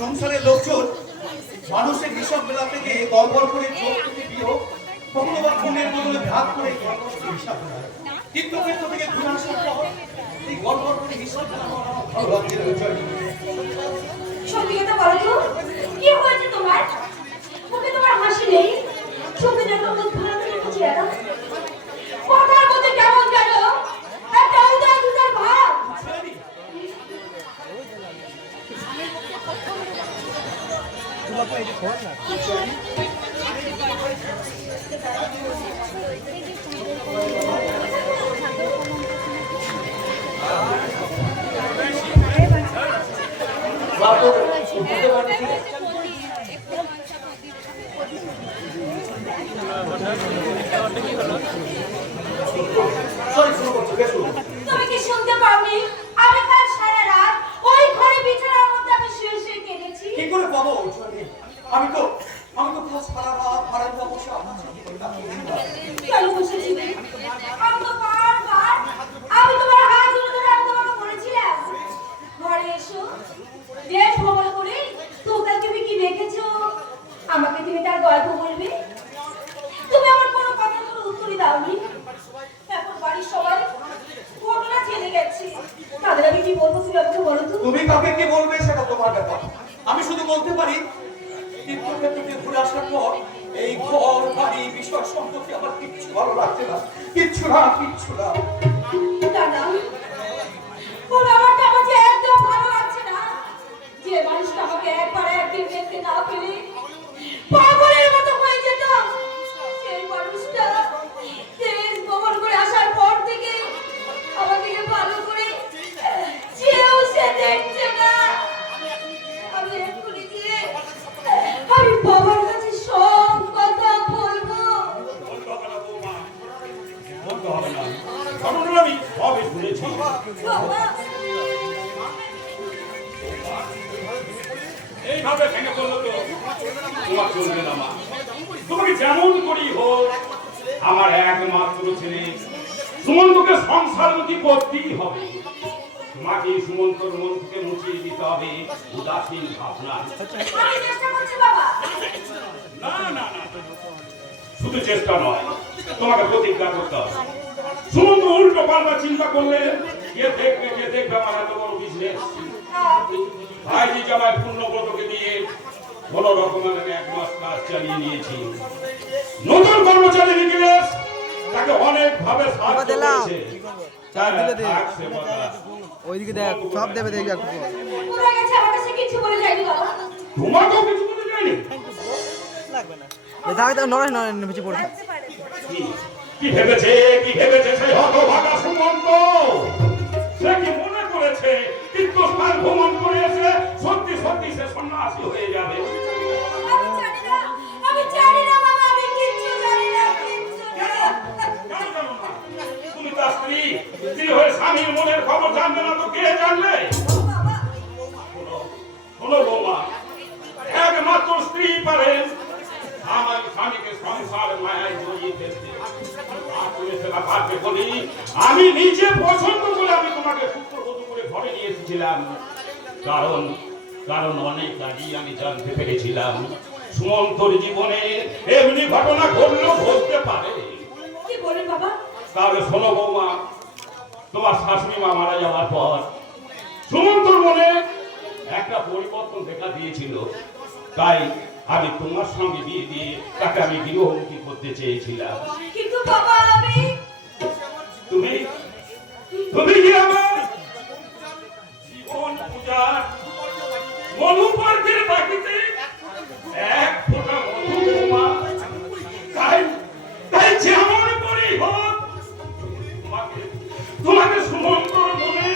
সংসারের লোকজন মানুষের হিসাব মেলাতে গিয়ে গড়বড় করে কখনো বা খুনের বদলে ভাগ করে হিসাব মেলায় তীর্থক্ষেত্র থেকে ঘুরে আসার পর এই গড়বড় করে হিসাব মেলানো ভালো লাগছে। সত্যি কথা বলো তো, কি হয়েছে তোমার? মুখে তোমার হাসি নেই, চোখে যেন মুখ ভালো রেখেছি। কথার মধ্যে কেমন যেন একটা উদার উদার ভাব। তুমি কি শুনতে পাওনি? আমি কাল সারা রাত ওই ঘরে বিছানার মধ্যে আমি শুয়ে শুয়ে কেঁদেছি। কি করে পাবো? আমি তো সারা রাত বারান্দা বসে কেন বসেছিলে? আমি তো বারবার আমি তোমার হাত ধরে আমি তোমাকে বলেছিলাম ঘরে এসো, দেশ ভ্রমণ করে তোকে তুমি কি দেখেছো আমাকে তুমি তার গল্প বলবে। তুমি আমার কোনো কথা কোনো উত্তরই দাওনি। এখন বাড়ির সবাই ঘটনা জেনে গেছে, তাদের আমি কি বলবো তুমি আমাকে বলো তো। তুমি কাকে কি বলবে সেটা তোমার ব্যাপার। আমি শুধু বলতে পারি তীর্থক্ষেত্র থেকে ঘুরে আসার পর এই ঘর বাড়ি বিষয় সম্পর্কে আমার কিচ্ছু ভালো লাগছে না, কিচ্ছু না। দাদা ও ব্যাপারটা আমার যে একদম ভালো লাগছে না। যে মানুষটা আমাকে একবার একদিন দেখতে না পেলে পাগলের মতো হয়ে যেত, সেই মানুষটা দেশ ভ্রমণ করে আসার পর থেকে আমাকে ভালো করে চেয়েও সে দেখছে না। আমি এক্ষুনি গিয়ে আমি বাবার কাছে সব কথা বলবো। আমি সবে শুনেছি। এইভাবে ভেঙে পড়লো তো তোমার চলবে না মা। তোমাকে যেমন করি হোক আমার একমাত্র ছেলে সুমন্তকে সংসারমুখী করতেই হবে। তোমাকে সুমন্তর মন থেকে মুছিয়ে দিতে হবে উদাসীন ভাবনা। না না না, শুধু চেষ্টা নয়, তোমাকে প্রতিজ্ঞা করতে হবে। সুমন্ত উল্টো পাল্টা চিন্তা করলে যে দেখবে আমার এত বড় বিজনেস। ভাইজি জামাই পূর্ণব্রতকে দিয়ে কোনো রকমের 1 মাস কাজ চালিয়ে নিয়েছি। নতুন কর্মচারী নিখিলেশ তাকে অনেক ভাবে সাহায্য করেছে। ওইদিকে দেখ, সব দেবে দেখি একটু। পুরো গেছে, আমার কাছে কিছু বলে যায়নি বাবা। তোমাকেও কিছু বলে যায়নি? লাগবে না। দাও দাও, নড়ে নড়ে নিচে পড়ে থাক। কি ভেবেছে সেই হতভাগা সুমন্ত? সে কি মনে করেছে তীর্থস্থান ভ্রমণ করে এসে সত্যি সত্যি সে সন্ন্যাসী হয়ে যাবে? আমি জানি না বাবা, আমি কিচ্ছু জানি না। তুমি তার স্ত্রী হয়ে স্বামীর মনের খবর জানবে না তো কে জানবে? শোনো বৌমা, একমাত্র স্ত্রী পারেন আমার স্বামীকে সংসার মায়ায় জড়িয়ে ফেলতে। আমি নিজে পছন্দ করে আমি তোমাকে পুত্রবধূ করে ঘরে নিয়ে এসেছিলাম, কারণ অনেক আগেই আমি জানতে পেরেছিলাম সুমন্তর জীবনে এমনি ঘটনা ঘটলেও ঘটতে পারে। কি বলেন বাবা? তাহলে শোনো বৌমা, তোমার শাশুড়ি মা মারা যাওয়ার পর সুমন্তর মনে একটা পরিবর্তন দেখা দিয়েছিল, তাই আমি তোমার সঙ্গে বিয়ে দিয়ে তাকে আমি গৃহমুখী করতে চেয়েছিলাম। কিন্তু বাবা তুমি কি আমার জীবন পূজার মনুপার্কের বাকিতে এক ফোঁটা মধু বৌমা, তাই যেমন করি হোক তোমাকে সুমন্তর মনে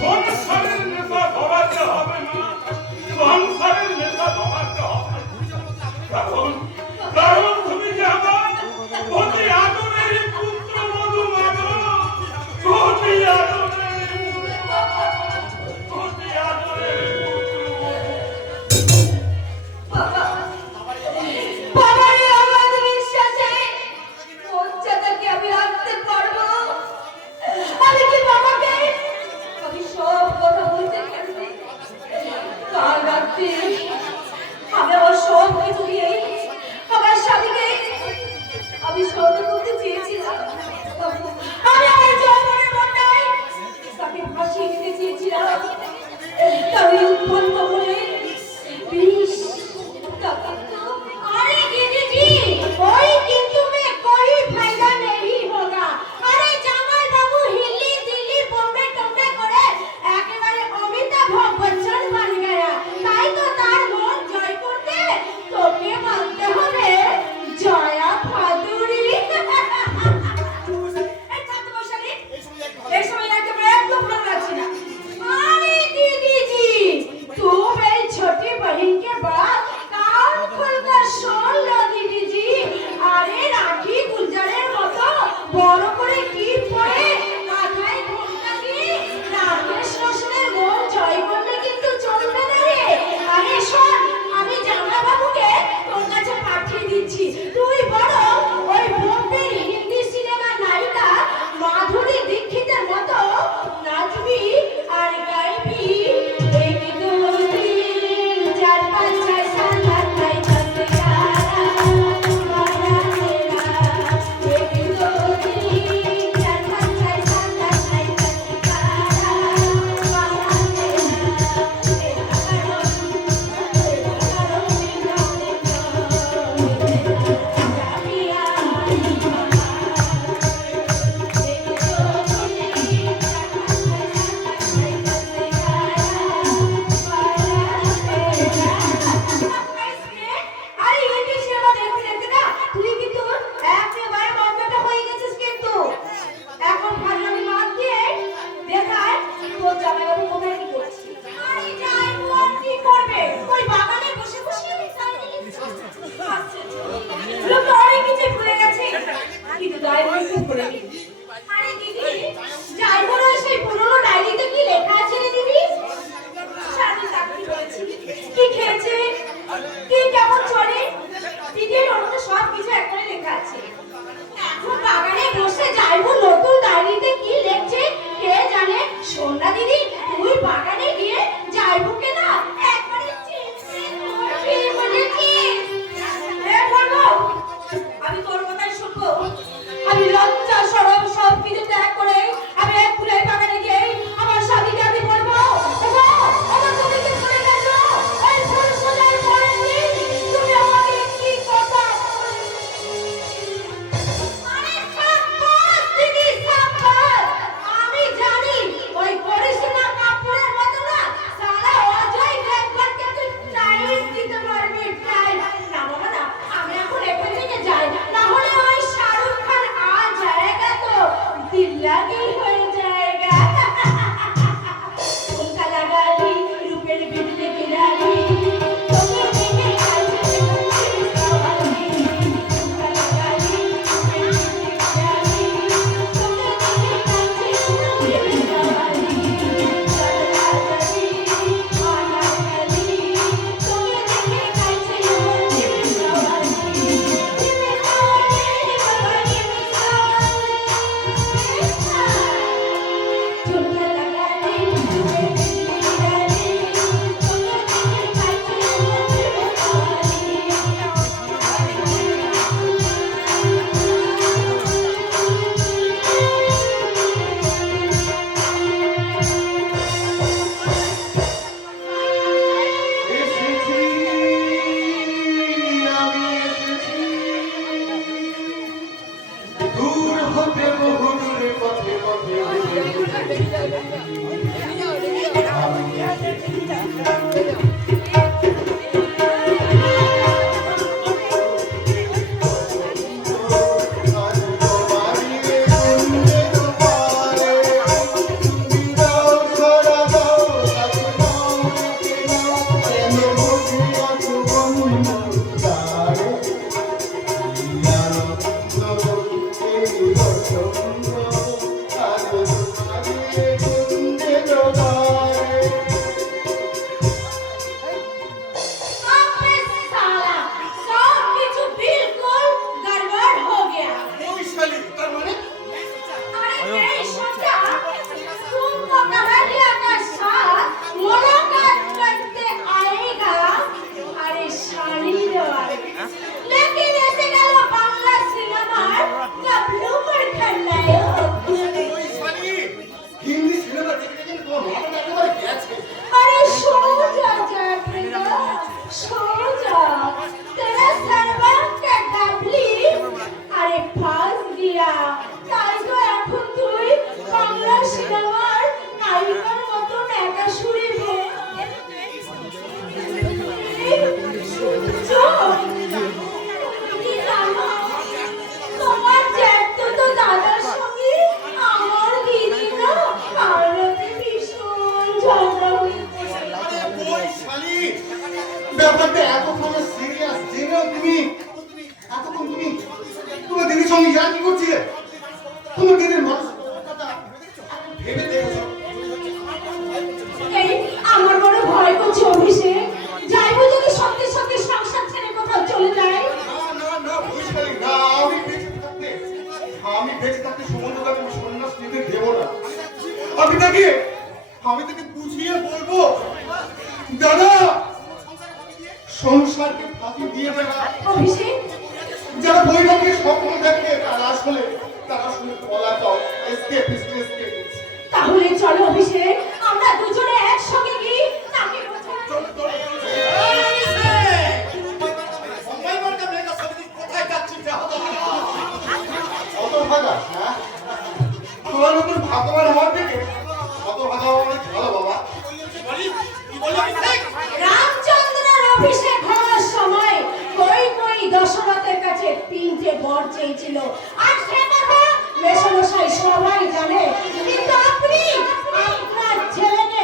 সংসারের নেতা ধরাতে হবে না। সংসারের কোথায় কি করছে? আরে জামাইবাবু আর কি করবে? ওই বাগানে বসে বসে আচ্ছা, লোক তো অনেক কিছু ভুলে গেছে, কিন্তু জামাইবাবু একটু ভুলেনি। আরে দিদি, জামাইবাবুর সেই পুরনো ডায়েরিতে কি লেখা আছে রে দিদি? সারাদিন চাকরি করেছি, কি খেয়েছে, কি কেমন চলে, দিদির ওটা সব কিছু একবারে লেখা আছে। এখন বাগানে বসে যাইবো নতুন ডায়েরিতে কি লিখছে কে জানে। শোন না দিদি, তুই বাগানে গিয়ে যাইবোকে না একবারে কি বলেছিস? বলবো আমি তোর কথাই শুনবো। আমি লজ্জা শরম সব কিছু ত্যাগ করে আমি এক ফুলের বাগানে গিয়ে আমার স্বামীকে আমি বলবো, ওগো, আমার তুমি কি করে গেছ? ওই ফুল সোজার পরের দিন তুমি আমাকে কি কথা আরে সাব্বাস দিদি, সাব্বাস। আমি জানি ওই করিসনা কাপড়ের মতো না সারা অজয় ব্ল্যাকবার্ডকে তুই টাইট দিতে পারবি, টাইট। না বাবা না, আমি এখন এখান থেকে যাই, না হলে ওই শাহরুখ খান আ জায়গা তো দিল লাগি হয়ে জায়গা। উনকা লাগালি রূপের বিদলে গিরালি তোকে দেখে আছে সবাই। উনকা লাগালি রূপের বিদলে গিরালি তোকে দেখে আছে সবাই। লাগালি আনালি তোকে দেখে আছে এসেছি, আমি এসেছি, দূর হতে বহু দূরে পথে পথে अबे साला, सब कुछ बिल्कुल गड़बड़ हो गया। अरे बेशुदा, तुमको कहानिया का साथ मुलाकात करते आएगा। अरे शालीनवार, लेकिन ऐसे गालो बांग्ला सिनेमार कबलू पर खल्लायो। হিন্দি সিনেমা দেখে দেখে তোমার মাথাটা একেবারে গেছে। अरे सो जा बेटा, सो जा। तेरा सर्वांग का डबली अरे फांस गया। তাই তো এখন তুই বাংলা সিনেমার নায়িকার মতো একা সুরে তোমার জ্যাঠতো তো দাদার সঙ্গে আমার দিদি না কারণে ভীষণ ঝগড়া হয়েছে। শালি, ব্যাপারটা এতখানি সিরিয়াস জেনেও তুমি এতক্ষণ তুমি তোমার দিদির সঙ্গে ইয়ার কি করছিলে? তোমার দিদির মানসিকতা ভেবে দেখেছো? এই আমার বড় ভয় করছে অভিষেক, যাইবো যদি সত্যি সত্যি সংসার ছেড়ে কোথাও চলে যায়। না বুঝলি না, আমি বেঁচে থাকতে সুমনকে আমি সন্ন্যাস নিতে দেবো না। আমি তাকে বুঝিয়ে বলবো, দাদা সংসারকে ফাঁকি দিয়ে যারা অভিষেক, যারা বৈরাগী স্বপ্ন দেখে তারা আসলে পলাতক, এসকেপিস্ট। তাহলে চলো অভিষেক, আমরা দুজনে একসঙ্গে গিয়ে তাকে বোঝাই। হতভাগা, হ্যাঁ? তোমার মতন ভাগ্যবান হওয়ার থেকে হতভাগা হওয়া অনেক ভালো বাবা। রামচন্দ্রের অভিষেক হওয়ার সময় কই দশরথের কাছে 3টে বর চেয়েছিল, আর সে কথা মেশমশাই সবাই জানে। কিন্তু আপনি আপনার ছেলেকে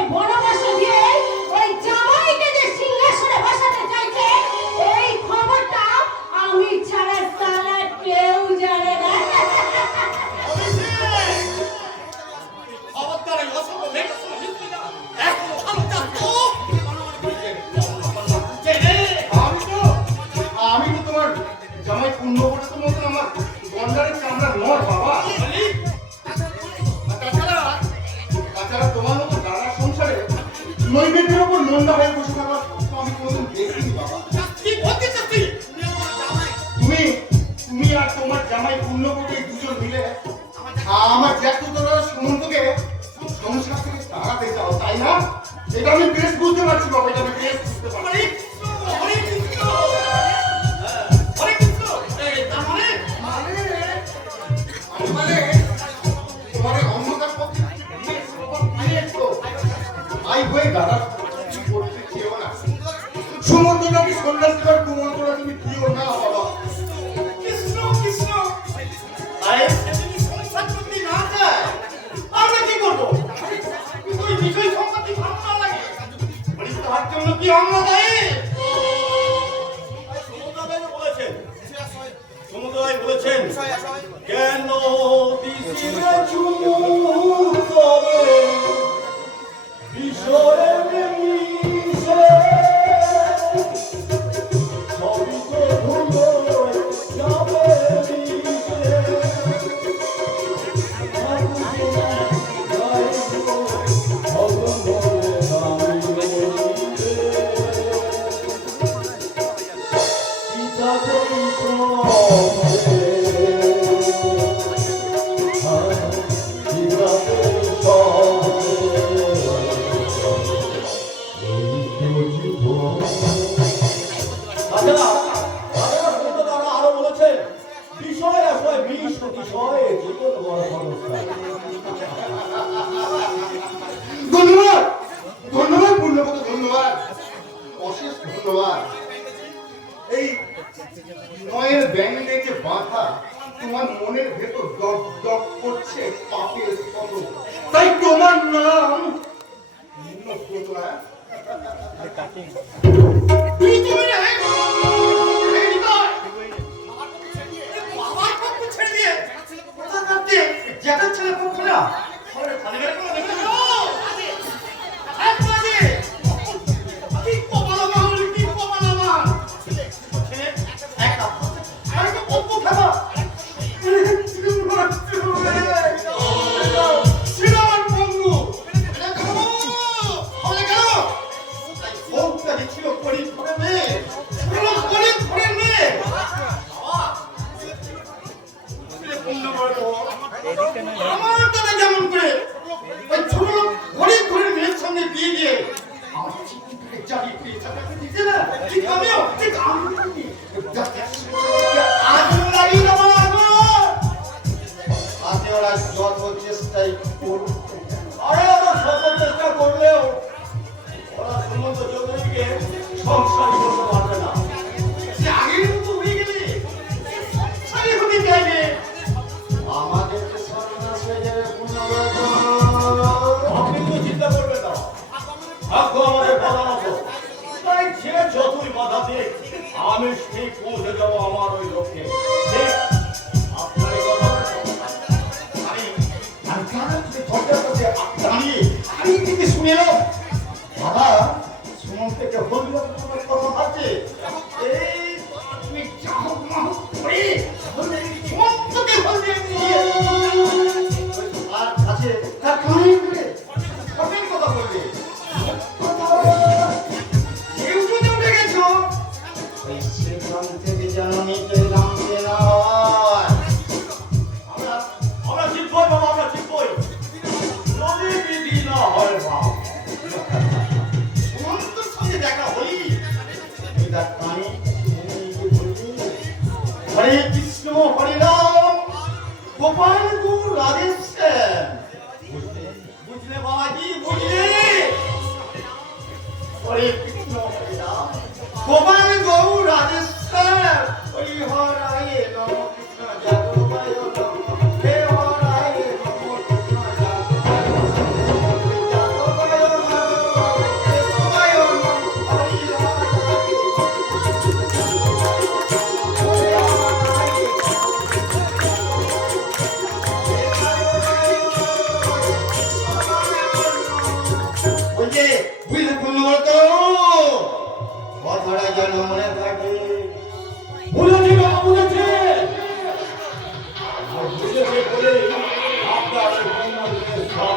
নৈবেদ্যের উপর নন্দা হয়ে বসে থাকা তো আমি কোনোদিন দেখিনি বাবা। কি বলতে চাচ্ছি? তুমি আর তোমার জামাই পুণ্যবতী দুজন মিলে আমার জ্যাঠুতরা সুমন্তকে সংসার থেকে তাড়াতে চাও, তাই না? এটা আমি বেশ বুঝতে পারছি বাবা, এটা আমি বেশ বুঝতে পারছি। হরে কৃষ্ণ, হরে কৃষ্ণ। এই তার মানে মানে তোমার এই অন্ধকার পক্ষে বেশ প্রভাব পেয়ে তো। আই হয়ে দাদা কিছু করতে চেয়েও না। সুমন্তটাকে সন্ন্যাস দেওয়ার কুমন্ত্রণা তুমি দিও না বাবা। কৃষ্ণ কৃষ্ণ। আরে যদি সংসার করতে না চায় আমরা কি করবো? কিন্তু ওই বিষয় সম্পত্তি ভালো না লাগে বলিস তার জন্য কি আমরা দায়ী? সমুদ্রায় বলেছেন কেন দিশিরে চুপ তবে বিষয়ে মিশে সবই তো ভুলো যাবে মিশে আরো বলেছেন বিষয় আসয় বিষ বিষয় জীবন বড় অবস্থা। ধন্যবাদ ধন্যবাদ পুণ্যবত, ধন্যবাদ, অশেষ ধন্যবাদ। এই নয়ের ব্যাঙে যে বাঁধা তোমার মনের ভেতর দপ দপ করছে পাপের কত, তাই তোমার নাম পুণ্যব্রত। তুই তো মেরে এই হৃদয় বাবার পক্ষ ছেড়ে দিয়ে কোথা কাটতে জ্যাঠার ছেলে পক্ষ না শহরে থানে গেলে কোনো দেখে না এক বাজে কি কপাল আমার কি কপাল আমার ছেলে এক কাপ আরে তো পক্ষ খাবা শ্রীরাম বন্ধু এটা খাবো হবে কেন বউটা ছিল গরিব ঘরের মেয়ে গরিব ঘরের মেয়ে আমার দাদা যেমন করে ওই ছোট লোক গরিব ঘরের মেয়ের সঙ্গে বিয়ে দিয়ে আমার চিকিৎসাকে চালিয়ে দিয়ে চাকরি দিতে না ঠিক আমিও ঠিক আমি আগুন লাগিয়ে দেবো আগুন আজকে ওরা যত চেষ্টাই করুক আরে ওরা শত চেষ্টা করলেও ওরা সুমন্ত চৌধুরীকে সংসার করতে পারবে না। সে আগের মতো হয়ে গেলে সংসারই হতে চাইবে। আমাদেরকে সর্বনাশ হয়ে যাবে পুণ্যব্রত। আপনি তো চিন্তা করবেন না, ভাগ্য আমাদের বাধা মতো। তাই যে যতই বাধা দিক আমি ঠিক পৌঁছে যাবো আমার ওই লক্ষ্যে। ঠিক আপনার এই কথা আমি কারণ থেকে দরজার কাছে দাঁড়িয়ে আমি থেকে শুনে এলাম বাবা সুমন্তকে হলদিয়া তোমার কথা ভাবছে এই তুমি যাও না করে সুমন্তকে হলদিয়া নিয়ে আর কাছে তার কানে করে সঠিক কথা বলবে কেউ যদি উঠে গেছো ওই সেখান থেকে যেন নিতে নামতে না হয়। আমরা জিতবই বাবা, আমরা জিতবই যদি বিধি না হয় বাবা। সুমন্তর সঙ্গে দেখা হই এটা কানে হরে কৃষ্ণ হরে রাম গোপাল গুরু রাধেশ্যাম বুঝলে বাবাজি বুঝলে হরে কৃষ্ণ হরে রাম গোপাল গৌর রাধেশ্যাম হরি হরায় নম কৃষ্ণ যাদবায় নম হে হরায় নম কৃষ্ণ যাদবায় নম কেশবায় নম হরি বুঝলে বুঝলে পুণ্যব্রত কথাটা যেন মনে থাকে। বুঝেছি বাবা বুঝেছি বুঝেছে বলে আপনার পুণ্যকে সব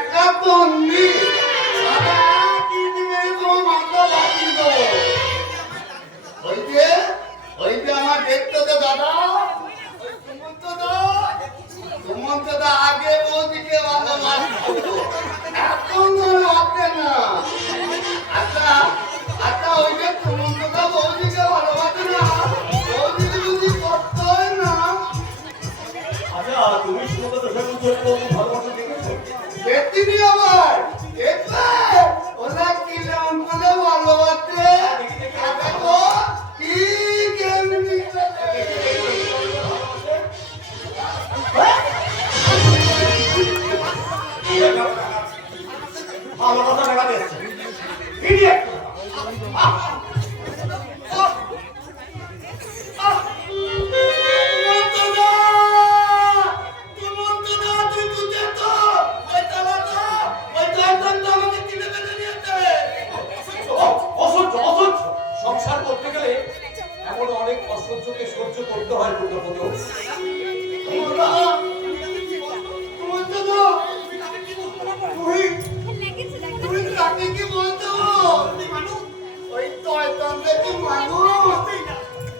একটা তন্দি সারা কি দিবে তো মাথা বাকি দো ওই যে আমার দেখতে তো দাদা ওই সুমন্ত দা আগে বৌদিকে ভালোবাসতো এখন ভাবতে না আচ্ছা আচ্ছা ওই যে সুমন্ত দা বৌদিকে ভালোবাসে না বৌদিকে যদি করতোই না আচ্ছা তুমি সুমন্ত সেনগুপ্তকে ভালোবাসা দেখেছো? দেখতিনি আবার দেখলে ওরা কি যেমন করে ভালোবাসে দেখো কি কেমনি ভালোবাসা দেখা যাচ্ছে ইডিয়েট অসহ্য অসহ্য সংসার করতে গেলে এমন অনেক অসহ্যকে সহ্য করতে হয় দুর্গাপদ তুই কাকে কি বলতো ওই তয়তন্ত্রে কি মানুষ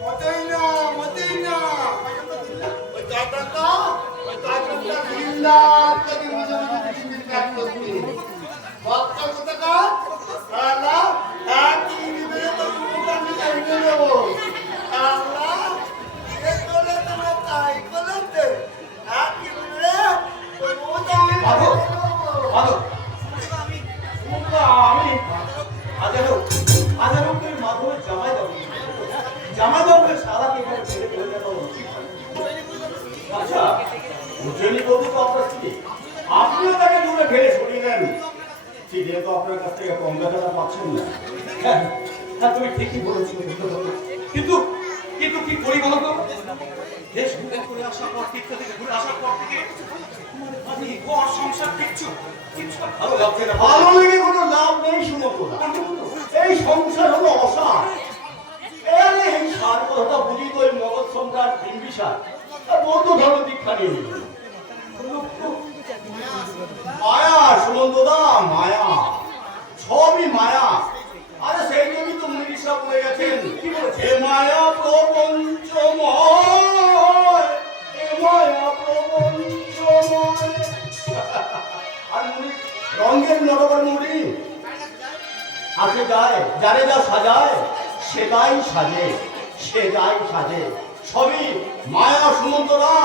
মতেই না ওই তয়তন্ত্র জিন্দাত করে মজা জিন্দির কাজ করতে ভক্ত কোথাকা আল্লাহ এক নিবে তো তুমি জানিয়ে দেব আল্লাহ এ করে তোমার তাই করতে এক নিবে তো তুমি মাধব মাধব আমি আজ তুমি মাধবের জামাই দাও সারা কে ছেড়ে চলে যাবো আচ্ছা উজ্জ্বলী বলতে তো আপনার স্ত্রী আপনিও তাকে দূরে ফেলে সরিয়ে দেন চিঠিয়ে তো আপনার কাছ থেকে কম টাকা পাচ্ছেন না হ্যাঁ তুমি ঠিকই বলেছো কিন্তু কিন্তু কি করি বলতো দেশ ঘুরে আসার পর তীর্থ থেকে ঘুরে আসার পর থেকে আমি ঘর সংসার কিচ্ছু ভালো লাগছে না ভালো লেগে কোনো লাভ নেই শুনবো এই সংসার হলো অসার এই সার কথা বুঝি তো ওই মগধ সম্রাট বিম্বিসার বৌদ্ধ ধর্ম দীক্ষা নিয়ে নিল মায়া সুমন্তদা মায়া সবই মায়া আরে সেই জন্যই তো মুনিষা বলে গেছেন কি বলেছে মায়া প্রপঞ্চময় মায়া প্রপঞ্চময় আর মুনি রঙের নরবর মুনি আগে যায় যারে যা সাজায় সেটাই সাজে সবই মায়া সুমন্তরা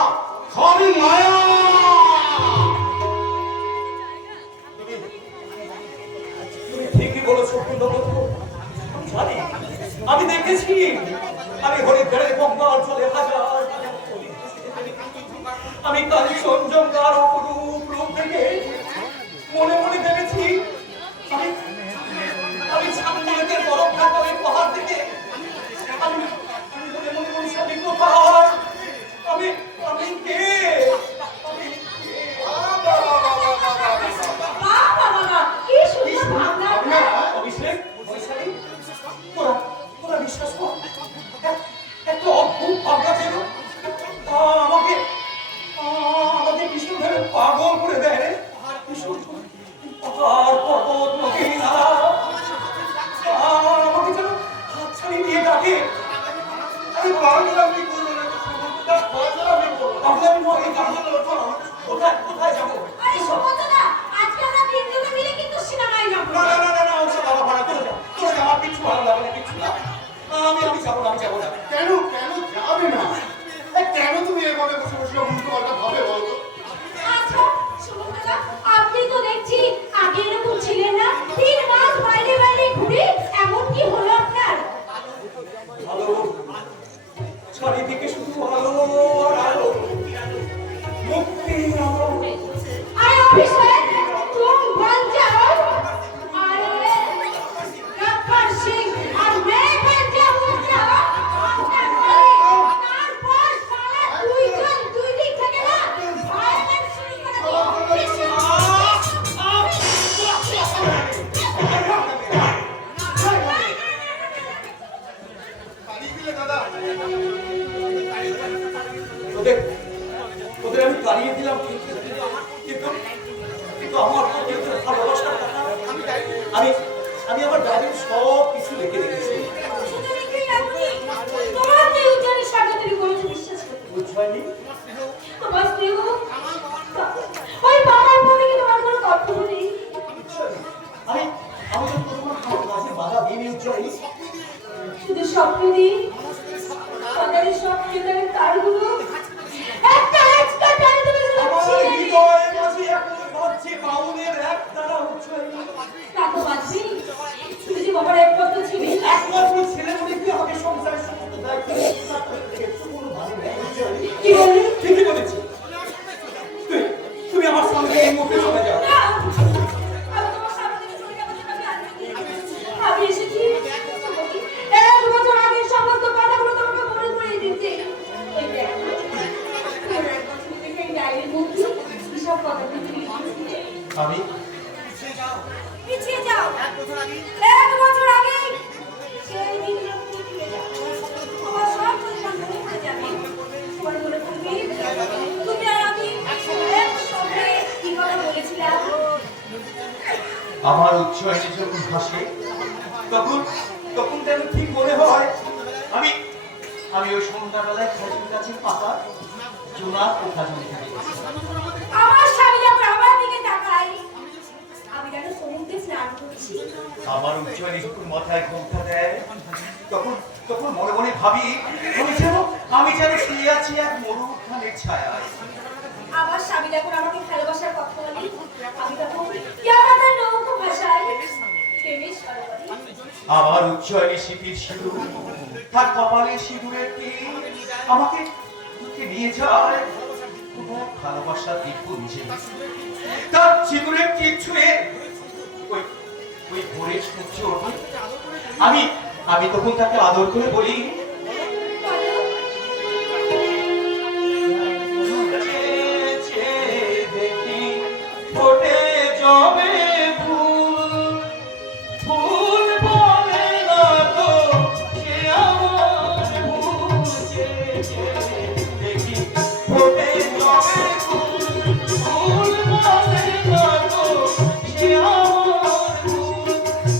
সবই মায়া ঠিকই বলেছো জানি আমি দেখেছি আমি হরিদ্বারের গঙ্গা অঞ্চলে হাজার আমি কাঞ্চনজঙ্ঘার অপরূপ রূপ থেকে মনে মনে ভেবেছি আমি ছাত্রীদের বরফ ঢাকা ওই পাহাড় থেকে আমি মনে মনে বলছি আমি কোথায় আমি আমি কে অভিষেক তোরা বিশ্বাস কর একটা অদ্ভুত ভাবনা ছিল আমাকে ভীষণ ভাবে পাগল করে দেয় রে পাহাড় পর্বত নদী নালা আমাকে যেন হাতছানি দিয়ে ডাকে আমি পাগলামি করবো না কোথায় যাবো আমার কিছু ভালো লাগে না কিছু না আমি যাবো না কেন যাবে না কেন তুমি এভাবে বসে বসে উল্টো পাল্টা ভাবে বলতো আচ্ছা সুমন্তদা আপনি তো দেখছি আগে এরকম ছিলেন না 3 মাস বাইরে ঘুরে এমন কি হলো আপনার ভালো চারিদিকে শুধু ভালো আর আলো মুক্তি আরে অফিস ভালোবাসার কথা আমি আমি আমার ডায়েরি সব কিছু লিখে রেখেছি। শুধু লিখে রাখুনি, তোমার যে উজ্জ্বলের স্বাগত তুমি করেছো বিশ্বাস করতে। বুঝবানি আমার স্ত্রী গো, ওই বাবার প্রতি কি তোমার কোনো কর্তব্য নেই? আমি আমি তো তোমার কাজে বাধা দিইনি উজ্জ্বলী। শুধু স্বপ্ন দিই তাদের স্বপ্নের তারগুলো একটা একটা টানে তুমি আমার ছিঁড়ে দিই। হৃদয়ে মাঝে এখন বাজছে বাউলের এক তারা উজ্জ্বলী। তা তো বাঁচবি, তুমি যে বাবার একমাত্র ছিলি। একমাত্র ছেলে বলে কি হবে সংসারের সমস্ত দায়িত্ব স্বীকার করতে গিয়ে একটু কোনো মানে নেই উজ্জ্বলী। কি বললি? ঠিকই বলেছি। তুমি আমার সঙ্গে এই মুখে চলে যাও। না, আমি তোমার সামনে থেকে চলে যাবো সেটা আমি আসিনি। আমি এসেছি তোমাকে 1 বছর আগে সমস্ত কথাগুলো তোমাকে মনে করিয়ে দিতে। এই দেখ, তুমি 1 বছর থেকে এই ডায়েরির মধ্যে এসব কথাগুলো তুমি লিখেছিলে। আমি পিছিয়ে যাও 1 বছর আগে সেই দিনগুলো তুমি ফিরে যাও। তোমার সব কথা মনে পড়ে যাবে। তোমার মনে পড়বে তুমি আর আমি একসঙ্গে কি কথা বলেছিলাম। আমার উচ্চারণে যখন হাসে তখন তখন যেন ঠিক মনে হয় আমি আমি ওই সন্ধ্যাবেলায় খেজুর গাছের পাতা জোনাক ও খাজুর খেতে গেছি। আমার স্বামী যখন আমার দিকে তাকায় আমি যেন সমুদ্রে স্নান করছি। আমার উচ্চারণে যখন মাথায় ঘোমটা দেয় তখন তখন মনে মনে ভাবি আমি যেন শুয়ে আছি এক মরুখানের ছায়ায়। আমার স্বামী যখন আমাকে ভালোবাসার কথা বলে আমি তখন কেমন নৌকো ভাষায় প্রেমের স্বর বলি। আমার উচ্চারণে শীতের সিঁদুর তার কপালে সিঁদুরের তীর আমাকে নিয়ে যায় কোথায় ভালোবাসার দ্বীপপুঞ্জে। তার সিঁদুরের তীর ছুঁয়ে ওই ওই ভোরের সূর্য ওঠে। আমি তখন তাকে আদর করে বলি দেখি ফোটে জবে ফুল ফুল বলে না তো সে আমার ভুল। দেখি ফোটে জবে ফুল ফুল বলে না তো সে আমার ভুল।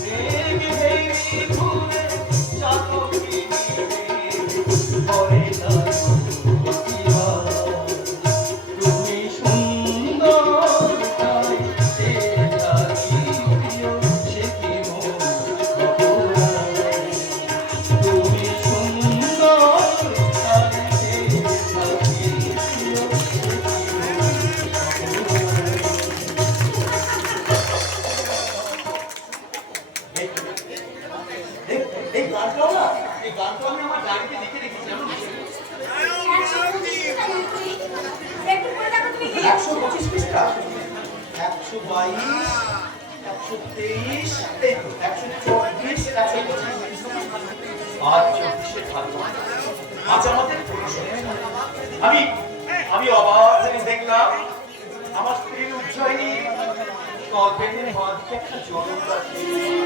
দেবী দেবী ঘুরে চাতকি বলে না তুমি সুন্দর তাই সে থাকি প্রিয় সে কি মোর অপরাধ। তুমি সুন্দর তাই সে থাকি প্রিয় সে কি মোর অপরাধ। এই গানটাও না এই গানটাও আমি আমার ডায়েরিতে লিখে রেখেছি। আমি একটু পরে দেখো তুমি কি 125 পৃষ্ঠা 122 123 এই তো 124 125 আজ 24 ভালো আজ আমাদের আমি অবাক হয়ে দেখলাম আমার স্ত্রীর উজ্জয়িনী কল্পের মধ্যে একটা জরুর আছে।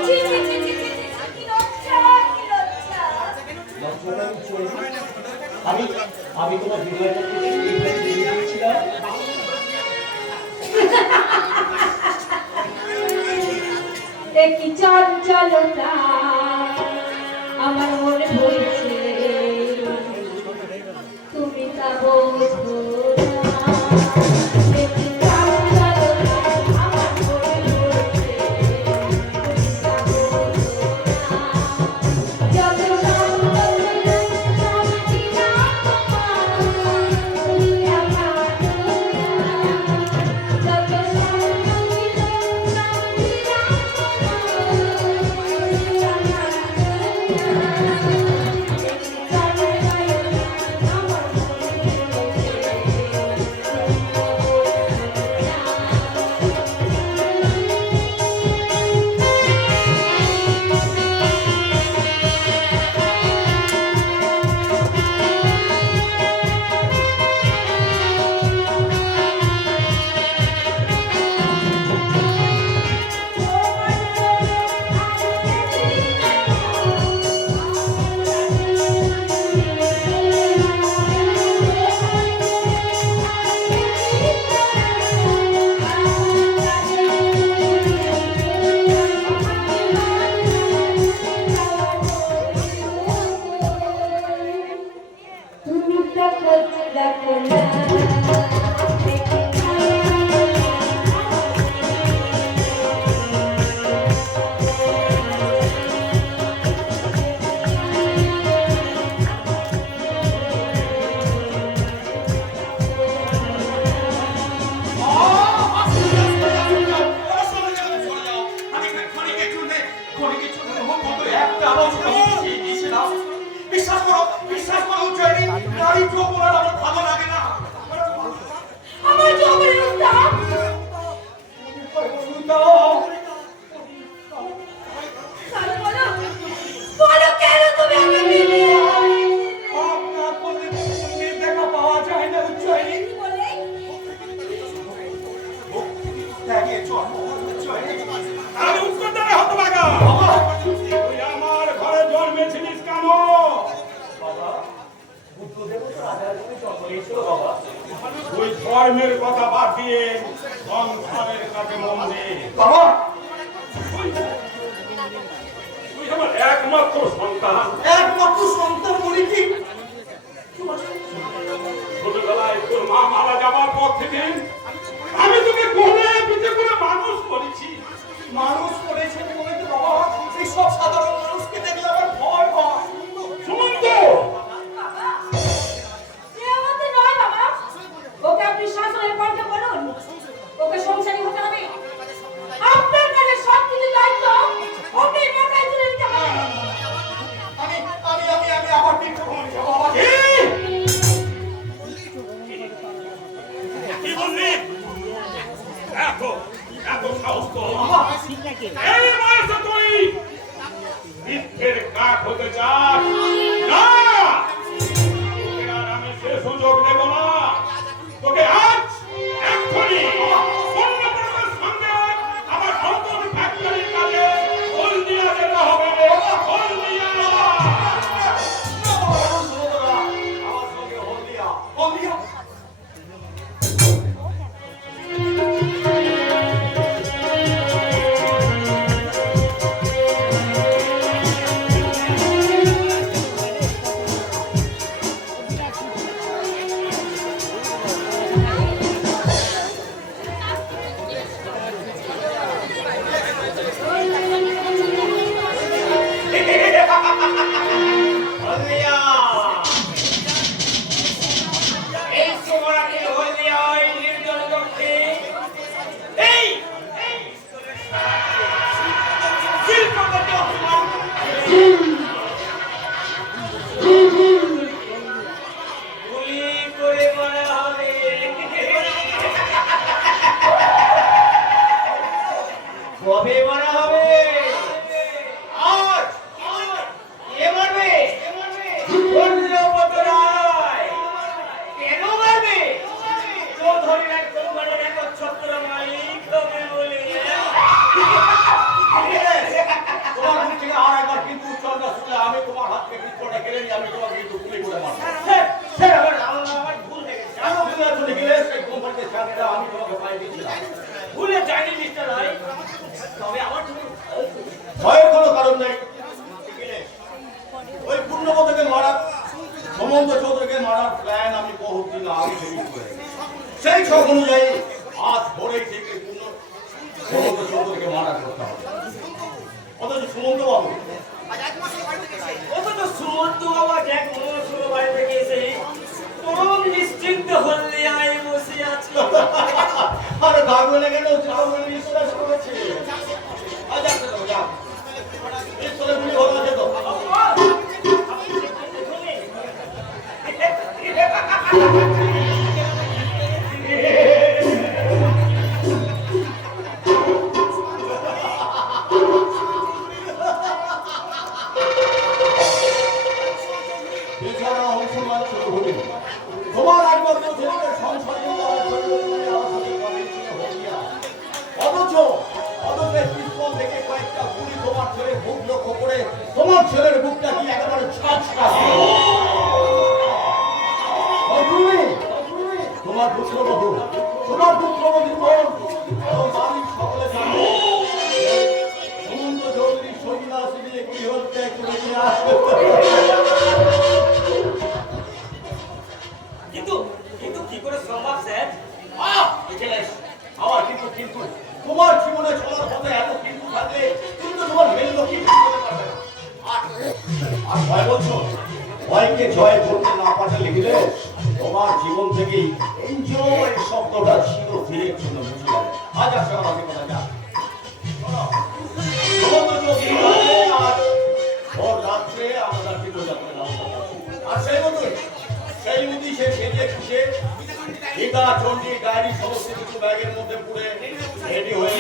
জি জি জি জি জি, কি লজ্জা কি লজ্জা। লজ্জাটা উজ্জয়িনী আমি তোমার হৃদয়টাকে এইভাবে দিয়ে দিয়েছিলাম। দেখি চঞ্চলতা আমার মনে হয়েছে তুমি তা বোঝো না। দেখি চঞ্চলতা আমার মনে হয়েছে তুমি তা বোঝো না। যত সুন্দর শান্তি না তুমি আমার যত শান্তি আমার তাহলে বলো, বলো কেন তুমি আমাকে বিয়ে করেছিলে? আপনার প্রতিবন্ধীর দেখা পাওয়া যায় না উচ্চয়নী। কি বলে? ত্যাগে জন্ম উচ্চয়নী। আমি উত্তর দেবে হতো বাগা তুই আমার ঘরে জন্মেছিলিস কেন? বাবা, বুদ্ধদেব তো রাজার ঘরে জন্ম নিয়েছিল বাবা। তুই ধর্মের কথা বাদ দিয়ে সংসারের কাছে মন দে। বাবা, তুই আমার একমাত্র সন্তান। একমাত্র সন্তান বলি কি? ছোটবেলায় তোর মা মারা যাবার পর থেকে আমি তোকে কোলে পিঠে করে মানুষ করেছি। মানুষ করেছেন বলে তো বাবা এই সব সাধারণ মানুষকে দেখলে আমার ভয় হয়। সুমন্ত বাবা, সে আমাদের নয় বাবা। ওকে আপনি শাসনের কণ্ঠে বলুন। ওকে সংসারী হতে হবে। আপনার কাছে সব কিছু দায়িত্ব ওকে মাথায় তুলে নিতে হবে। আমি আবার পিঠে ভ্রমণ যাবো বাবা। কি বললি? এত এত সাহস তো বাবা, এই বয়সে তুই বৃদ্ধের কাঠ হতে চাস না? তোকে আর আমি সে সুযোগ দেব না। তোকে আজ এক্ষুনি অন্য কোনো সঙ্গে আমার নতুন ফ্যাক্টরির কাজে হলদিয়া যেতে হবে রে। হলদিয়া আমার সঙ্গে হলদিয়া, হলদিয়া। হলদিয়া এই সময়কে হলদিয়া এই নির্জন দক্ষে এই শিল্পগত গুলি করে মারা হবে। কবে মারা হবে? আজ কে মারবে? বজ্রপতরায়। কেন মারবে? চৌধুরীর একজন মানে একচ্ছত্র মালিক হবে বলে। তোমার মুখ থেকে আর একবার কিন্তু উচ্চারণ শুনলে আমি তোমার হাত থেকে পিস্তলটা কেড়ে নিয়ে আমি তোমাকে কিন্তু গুলি করে মারবো। স্যার, আমার ভুল হয়ে গেছে। কেন তুমি এত লিখলে সেই কোম্পানিতে চাকরিটা আমি তোমাকে পাই দিয়েছিলাম। ভুলে যায়নি মিস্টার রায়। তবে আমার তুমি ভয়ের কোনো কারণ নেই। ওই পূর্ণবতকে মারার সমন্ত চৌধুরীকে মারার প্ল্যান আমি বহুদিন আগে তৈরি করে সেই সব অনুযায়ী আজ ভোরেই থেকে সমন্ত চৌধুরীকে মারা করতে হবে। অথচ সুমন্ত বাবু অথচ সুমন্ত বাবা এক মনোসুর বাড়ি থেকে এসে পরম নিশ্চিন্ত হলদিয়ায় বসে আছে। আর ভাগবনে কেন চাউলে বিশ্বাস করেছে। আজ আসতে দাও, যাও। ঈশ্বরের গুলি হলো আছে তো। এছাড়া অংশমান শুরু হবে। তোমার একমাত্র ছেলেকে সংসারে করার জন্য তুমি আমার সাথে কথা ছিল হলিয়া। অথচ এই পিস্তল থেকে কয়েকটা গুলি তোমার ছেলের বুক লক্ষ্য করে তোমার ছেলের বুকটা কি একেবারে ছাঁচটা। তোমার পুত্রবধূ, তোমার পুত্রবধূর বোন এবং বাড়ির সকলে জানে সুমন্ত চৌধুরী সৈন্য শিবিরে কি হচ্ছে করে নিয়ে আসবে। কিন্তু কি করে সম্ভব স্যার? আমার কিন্তু তোমার জীবনে চলার পথে এত কিন্তু থাকলে কিন্তু তোমার মেন লক্ষ্যে পৌঁছতে পারবে না। আর ভয় বলছো, ভয়কে জয় করতে না পারলে লিখলে তোমার জীবন থেকেই এনজয় শব্দটা চিরদিনের জন্য মুছে যাবে। আজ আসলে আমাকে কথা যা ভোর রাত্রে আমরা তীর্থযাত্রা নাম আর সেই মতোই সে সেজে খুশে গীতা চণ্ডী ডায়েরি সমস্ত কিছু ব্যাগের মধ্যে পুরে রেডি হয়ে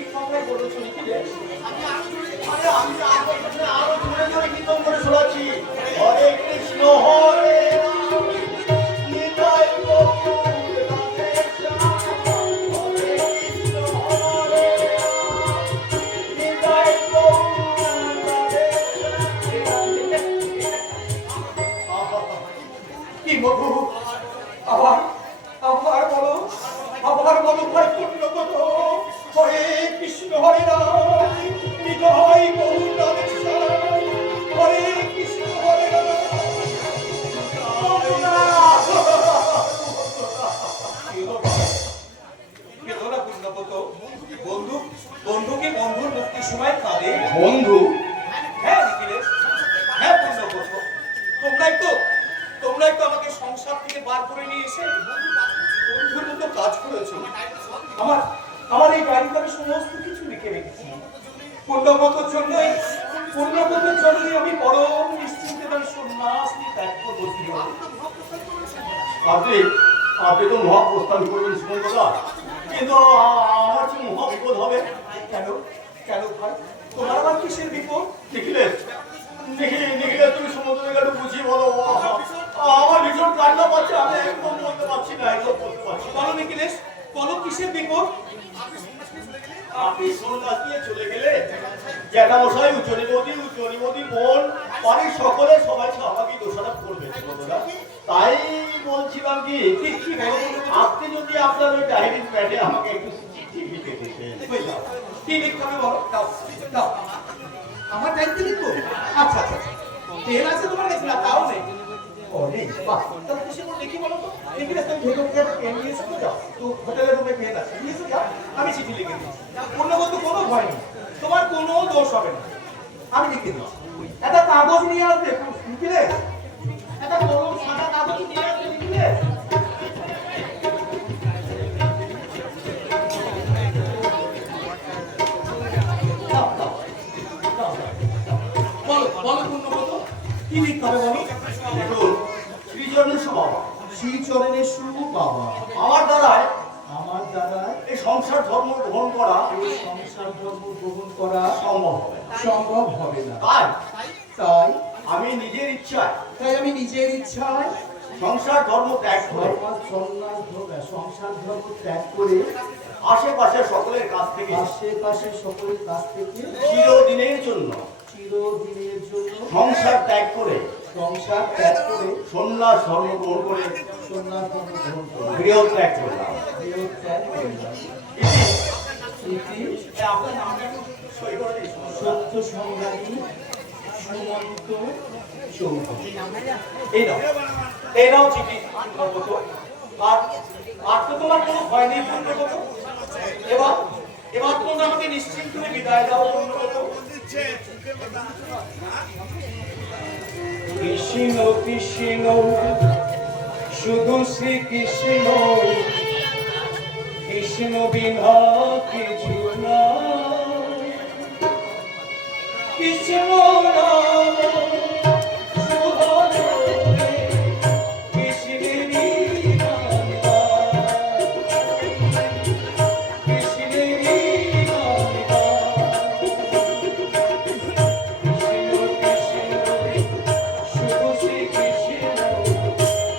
ঠিক কথাই বলেছো নিখিলেশ। আরে আমি তো আরো জোরে জোরে কীর্তন করে শোনাচ্ছি। হরে কৃষ্ণ হরে রাম, নিতাই গৌর রাধে শ্যাম। হরে কৃষ্ণ হরে রাম, নিতাই গৌর রাধে শ্যাম। কি মধু, আবার বলো ভাই পুণ্যব্রত। হরে কৃষ্ণ হরে রাম, নিতাই গৌর রাধে শ্যাম। হরে কৃষ্ণ হরে রাম। কেদনা পুণ্যব্রত, বন্ধুকে বন্ধুর মুক্তির সময় কাঁদে। বন্ধু হ্যাঁ নিখিলেশ, হ্যাঁ পুণ্যব্রত, তোমরাই তো আমাকে সংসার থেকে বার করে নিয়ে এসে বন্ধুর মতো কাজ করেছো। আমার এই বাড়িতে আমি সমস্ত কিছু লিখে রেখেছি। পুণ্যব্রতর জন্যই আমি বড় নিশ্চিন্তে তার সন্ন্যাস নিয়ে ত্যাগ করবো। আপনি তো মহা প্রস্থান করবেন সুমন্তদা, কিন্তু আমার যে মহা বিপদ হবে। কেন ভাই, তোমার আবার কিসের বিপদ? নিখিলেশ, তুমি সুমন্তদাকে একটু বুঝিয়ে বলো। আমার ভীষণ কান্না পাচ্ছে, আমি একদম বলতে পারছি না। বলো নিখিলেশ, বলো কিসের বিপদ? আপনি সন্ন্যাস দিয়ে চলে গেলে জ্যাঠামশাই, উচ্চনিমতি বোন, বাড়ির সবাই আমাকে দোষারোপ করবে সুমন্তদা। তাই বলছিলাম কি, আপনি যদি আপনার ওই ডায়েরির প্যাডে আমাকে একটু চিঠি লিখে দিতেন। কি লিখতে হবে বলো? দাও। আমার দায়িত্বে লিখবো? আচ্ছা। পেন আছে তোমার কাছে? না, তাও নেই। ও নেই, বাহ, তাহলে কিসে করে লিখি বলো তো? নিখিলেশ, তুমি ভেতর থেকে একটা পেন নিয়ে এসো তো, যাও। তো হোটেলের রুমে পেন আছে, নিয়ে এসো, যাও। আমি চিঠি লিখে দিচ্ছি। পুণ্যব্রত, কোনো ভয় নেই, তোমার কোনো দোষ হবে না, আমি লিখে দিচ্ছি। একটা কাগজ নিয়ে আসবে নিখিলেশ, একটা কলম, সাদা কাগজ নিয়ে আসবে নিখিলেশ। বলো পুণ্যব্রত, কি লিখতে হবে বলো? দেখুন, শ্রীচরণেশ্বর বাবা, শ্রীচরণেশ্বর বাবা, আমার দ্বারায় আমার দ্বারা এই সংসার ধর্ম গ্রহণ করা এই সংসার ধর্ম গ্রহণ করা সম্ভব হবে না। সম্ভব হবে না। তাই আমি নিজের ইচ্ছায় আমি নিজের ইচ্ছায় সংসার ধর্ম ত্যাগ করে সংসার ধর্ম ত্যাগ করে আশেপাশের সকলের কাছ থেকে আশেপাশে সকলের কাছ থেকে চিরদিনের জন্য সংসার ত্যাগ করে সন্ন্যাস ধর্ম গ্রহণ করে সন্ন্যাস ধর্ম গ্রহণ করে গৃহ ত্যাগ করলাম। গৃহ ত্যাগ করলাম। ইতি আপনার নামটা একটু সই করে দিন। সত্য সংগ্রামী সুমন্ত চৌধুরী। এই নাও চিঠি পুণ্যব্রত। আর তো তোমার কোনো ভয় নেই পুণ্যব্রত। এবার তোমরা আমাকে নিশ্চিন্ত হয়ে বিদায় দাও পুণ্যব্রত। কৃষ্ণ কৃষ্ণ শুধু শ্রী কৃষ্ণ, কৃষ্ণ বিনা কিছু না। কৃষ্ণ নাম সুধরে কৃষ্ণেরই নাম গান, কৃষ্ণেরই নাম গান। কৃষ্ণ কৃষ্ণ শুধু শ্রী কৃষ্ণ,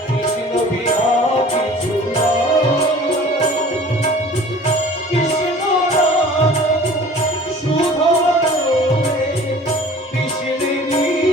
কৃষ্ণ বিনা কিছু না। কৃষ্ণ নাম সুধরে কৃষ্ণেরই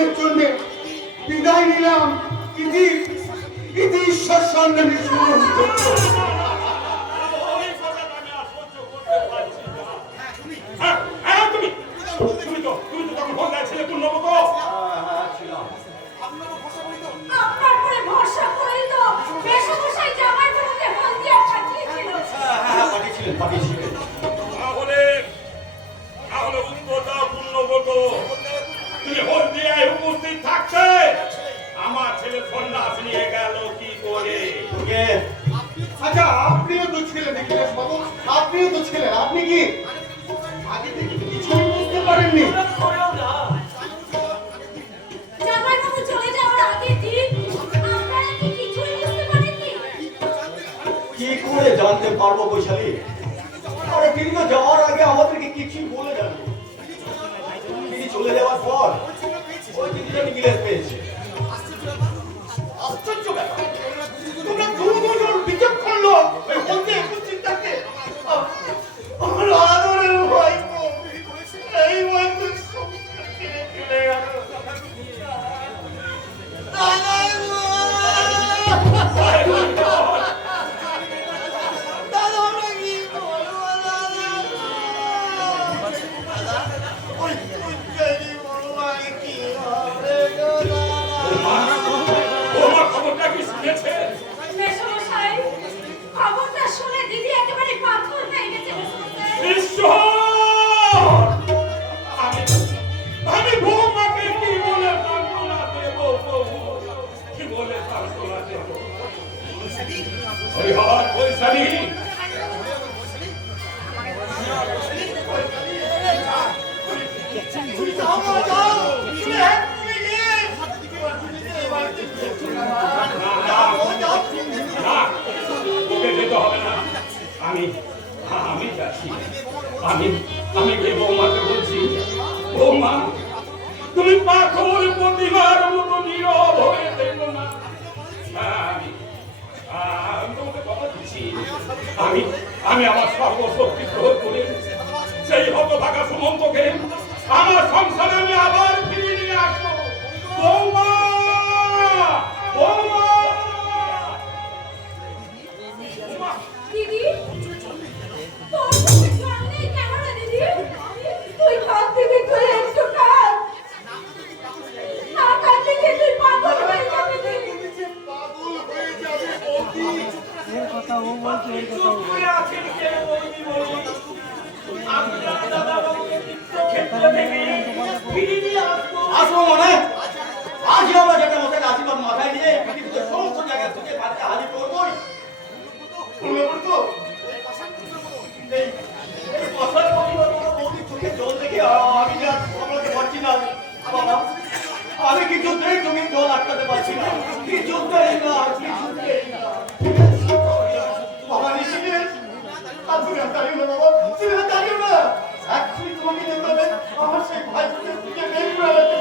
জীবনের জন্য বিদায় নিলাম। ইতি ইতি ঈশ্বর সন্ধানী সুমন্ত। ওই কথাটা আমি আর সহ্য করতে পারছি না। হ্যাঁ, হ্যাঁ, তুমি তো তখন বন্ধায় ছিলে পূর্ণবত। আপনার উপরে ভরসা করেই তো মেশামশাই জামাই বাবুকে হলদিয়া পাঠিয়েছিল। পাঠিয়েছিলেন। তাহলে উত্তর দাও পূর্ণবত। তুমি হলদিয়ায় উপস্থিত থাকতে আমার ছেলে সন্ন্যাস নিয়ে গেল কি করে? আচ্ছা, আপনিও তো ছিলেন অখিলেশ বাবু, আপনিও তো ছিলেন। আপনি কি আগে থেকে কিছুই বুঝতে পারেননি? জামাই বাবু চলে যাওয়ার আগের দিন আপনারা কি কিছুই বুঝতে পারেননি? কি করে জানতে পারবো বৈশালী? আরে তিনি তো যাওয়ার আগে আমাদেরকে কিছুই বলে যাননি। তিনি চলে যাওয়ার পর ওই দিদিটা নিখিলেশ পেয়েছে। আশ্চর্য ব্যাপার, তোমরা দুজন বিচক্ষণ লোক ওই বলতে উপস্থিত থাকতে আমার আদরের ভাইপো এই বন্ধু চলে গেল। তোমার খবরটা কি শুনেছে? মেশামশাই খবরটা শুনে দিদি একেবারে পাথর হয়ে গেছে মেশামশাই। ঈশ্বর! আমি বৌমাকে কি বলে সান্ত্বনা দেব প্রভু? কি বলে সান্ত্বনা দেব? হরিহর বৈশালী, না, ওকে যেতে হবে না। আমি যাচ্ছি। আমি এই বৌমাকে বলছি, বৌমা তুমি পাথর প্রতিমার মতো নীরব হয়ে দেখো না। আমি তোমাকে কথা দিচ্ছি, আমি আমার সর্বশক্তি প্রয়োগ করে সেই হতভাগা সুমন্তকে আমার সংসারে আমি আবার ফিরিয়ে নিয়ে আসবো। বৌমা, বৌমা, দিদি তোর কাছে জল নেই কেন রে দিদি? তুই কাঁদ দিদি, তুই একটু কাঁদ। না কাঁদলে কি তুই পাগল হয়ে যাবি দিদি? পাগল হয়ে যাবে বৌদি। চুপ করে আছেন কেন বৌদি বলি? আপনার দাদাবাবুকে তীর্থক্ষেত্র থেকে ফিরিয়ে নিয়ে আসবো। আসবো মানে আজই আমরা যেটা মশাই আশীর্বাদ মাথায় নিয়ে পৃথিবীতে সমস্ত জায়গা থেকে বাড়িতে হাজির করবোই। পূর্ণবর্ত এই বছর বৌদির চোখে জল দেখে আমি যা সামলাতে পারছি না বাবা। আমি কিছুতেই তুমি জল আটকাতে পারছি না, কিছুতেই না, কিছুতেই না। বাবা নিখিলেশ, আর তুমি আর দাঁড়িও না বাবা, তুমি আর দাঁড়িও না। এক্ষুনি তোমাকে যেতে হবে আমার সেই ভাইকে থেকে বের করে আনতে।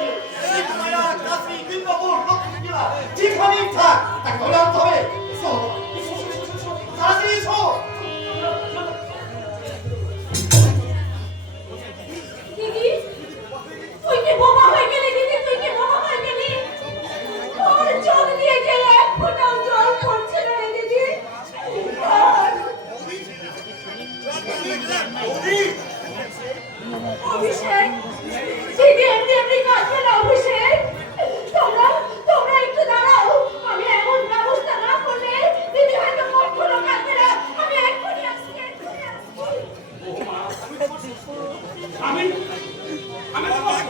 এই মায়া কাশি দিনবাবু লক্ষ্মীরা যেখানেই থাক তাকে ধরে আনতে হবে। চলো তাড়াতাড়ি এসো। দিদি তুই কি বোমা হয়ে গেলি? দিদি তুই কি বোমা হয়ে গেলি? তোর চোখ দিয়ে যে এক ফোঁটাও জল পড়ছে না রে দিদি। অভিষেক, দিদি এমনি এমনি কাঁদবে না অভিষেক। তোমরা একটু দাঁড়াও। আমি এমন ব্যবস্থা না করলে দিদি হয়তো কখনো কাঁদবে না। আমি এক্ষুনি আসছি, এক্ষুনি আসছি। আমি তোমার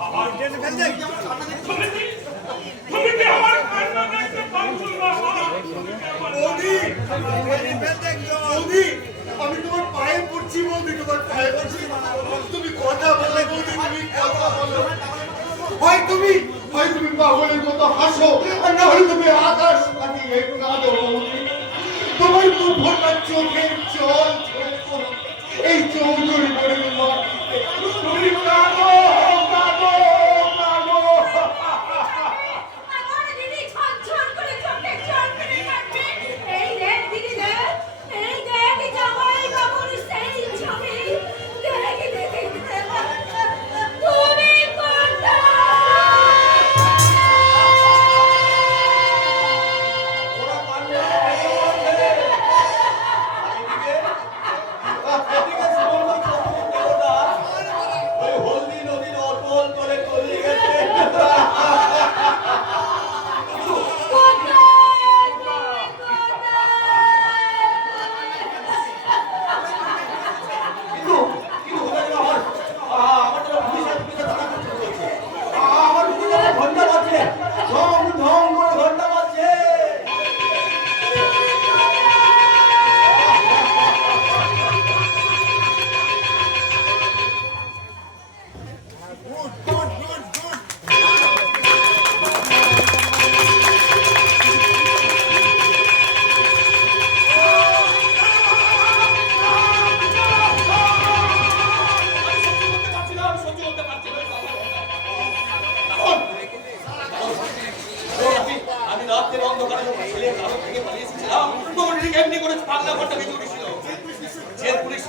বাবা, তুমি কি আমার কান্না দেখতে পাচ্ছ না? বৌদি, বৌদি, আমি তোমার পায়ে পড়ছি বৌদি, তোমার পায়ে পড়ছি। তুমি কথা বলো বৌদি, তুমি কথা বলো। হয় তুমি পাগলের মতো হাসো, আর না হলে তুমি আকাশ ফাটিয়ে কাঁদো বৌদি। তোমার দুর্ভোগা চোখের জল ঝরে পড়ো এই চৌধুরী বাড়ির মাটিতে। তুমি কাঁদো, কাঁদো, কাঁদো। আমার দিদি ঝরঝর করে চোখে জল ফেলে কাঁদছে। এই দেখ দিদি দেখ, এই দেখ জামাই বাবুর সেই ছবি। দেখ দিদি দেখ। তুমি কোথায়? এমনি করে পাগলা ঘরটা ভেঙে উঠেছিল। জেল পুলিশ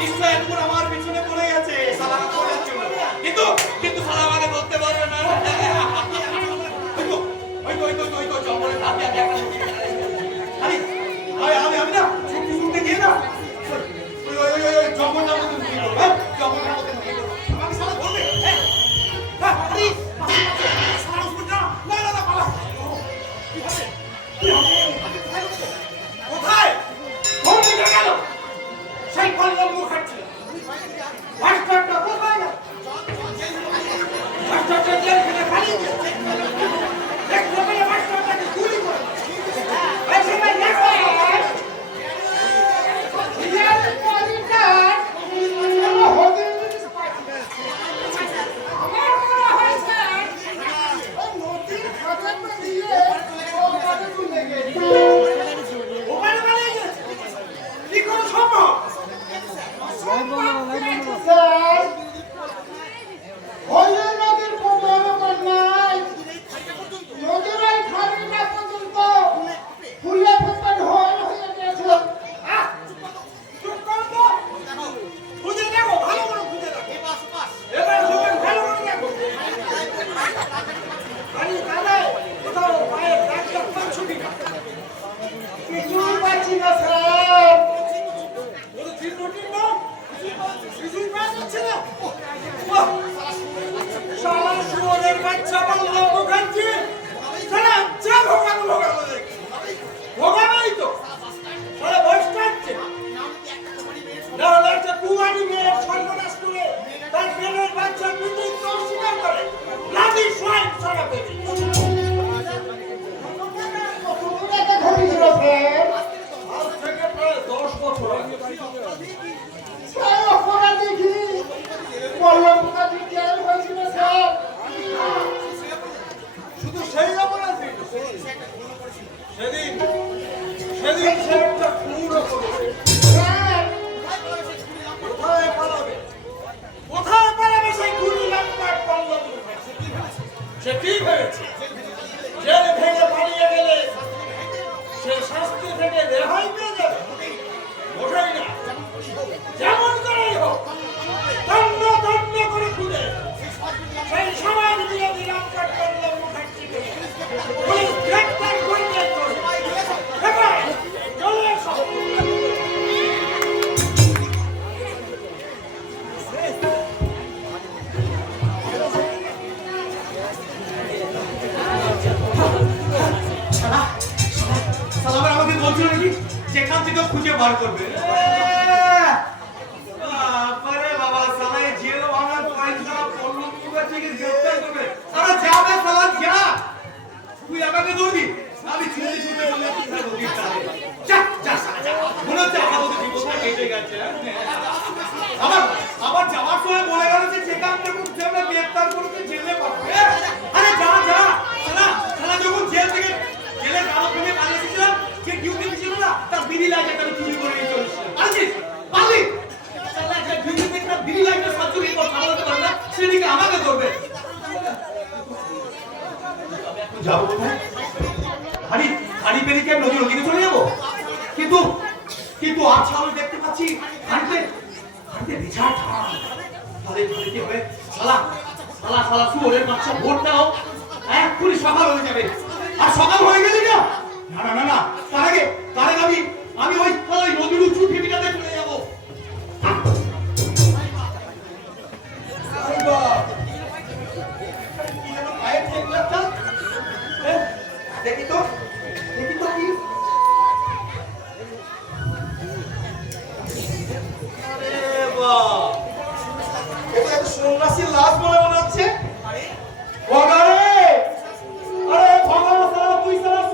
নিশ্চয় এতক্ষণ আমার পিছনে পড়ে গেছে সালাম করার জন্য, কিন্তু সালাম আগে ধরতে পারবে না। ওই তো জঙ্গলের ধারে আমি একটা আমি না শুনতে গিয়ে না ওই জঙ্গলটার মধ্যে ঢুকে গেল। জঙ্গলটার মধ্যে ঢুকে গেল, আমাকে সালা ধরবে। আরে সালা শুন না পালা। কোথায় কোন দিকে গেল সেই কল্যাণ মুখার্জি? মাস্টারটা কোথায় গেল? মাস্টারটা জেল থেকে পালিয়ে গেছে। দেখতে পেলে মাস্টারটাকে গুলি করে এসে ভাই দেখো ইয়ার পরিকার কোনো হতে আমার মনে হয় স্যার ওই নদীর খাতাটা দিয়ে ও কাটে তুলে গেছে। ওখানে পালিয়ে গেছে কি করে সম্ভব? স্যার হয়ে নদীর কোনো নাই নদীর ওই খাড়িটা পর্যন্ত ফুলে ফুটে ঢোল হয়ে গেছে। চুপ করো তো, খুঁজে দেখো, ভালো করে খুঁজে দেখো। এবার সবাই ভালো করে দেখো। আরে দাদা কোথাও পায়ে ডাক্তার পাচ্ছ কিনা? কিছুই পাচ্ছি না স্যার। ওটা ঠিক রুটিন না, কিছুই পাওয়া যাচ্ছে না। শালা শুয়োরের বাচ্চা বলল মুখার্জি শালা যা ভোগানো দেখি ভোগানোই তো শালা বয়স কাটছে না হলে একটা কুমারী মেয়ের সর্বনাশ করে তার মেয়ের বাচ্চা পিতৃত্ব অস্বীকার করে লাঠি সোয়াইন ছাড়া পেয়েছি। আজ থেকে প্রায় 10 বছর আগে শুধু সেই অপরাধ সেদিন সে একটা খুনও করেছে। কোথায় পালাবে সেই খুনি লাম্বার পল্লব? সে কি ভেবেছে জেল ভেঙে পালিয়ে গেলে সে শাস্তি থেকে রেহাই পেয়ে যাবে? ওঠাই না, যেমন করেই হোক দণ্ড করে খুঁজে সেই সমাজ বিরোধী লাম্বার পল্লব মুখার্জিকে পুলিশ গ্রেপ্তার করতে চলে এসো। সালামের আমাকে বলছিল নাকি যেখান থেকে খুঁজে বার করবে। বাবা সালাই জেল ভাঙা পয়সা পল্লব মুখার্জিকে গ্রেপ্তার করবে। আরে যাবে সালা যা, তুই আমাকে ধরবি? আমি চিন্তা করতে বললে কি থাকবো কি তাহলে যা যা সালা যা। মনে হচ্ছে আমাদের জীবনটা কেটে গেছে। আবার যাওয়ার সময় বলে গেল যে যেখান থেকে খুঁজে আমরা গ্রেপ্তার করতে জেলে পাঠাবো। আরে যা যা সালা যখন জেলের কালো ভেঙে পালিয়ে এসেছিলাম যে ডিউটি ছিল না তার বিড়ি লাইট আমি চুরি করে নিয়ে চলেছিলাম। আরে পালি সালা যে ডিউটি দেখলাম বিড়ি লাইটটা সাহায্য করে কথা বলতে পারে না সেদিকে আমাকে ধরবে। যাবো কোথায়? হাড়ি পেরিয়ে কি নদীর ওদিকে চলে যাবো? কিন্তু আচ্ছা আমি দেখতে পাচ্ছি হাঁটতে বেঝা ঠান তাহলে কি হবে? শালা শুয়োরের বাচ্চা ভোট দাও এক্ষুনি সকাল হয়ে যাবে। আর সকাল হয়ে গেলে না না তার আগে আমি ওই নদীর উঁচু ঢিবিটাতে চলে যাবো। দেখি তো কি সন্ন্যাসীর লাশ বলে মনে হচ্ছে।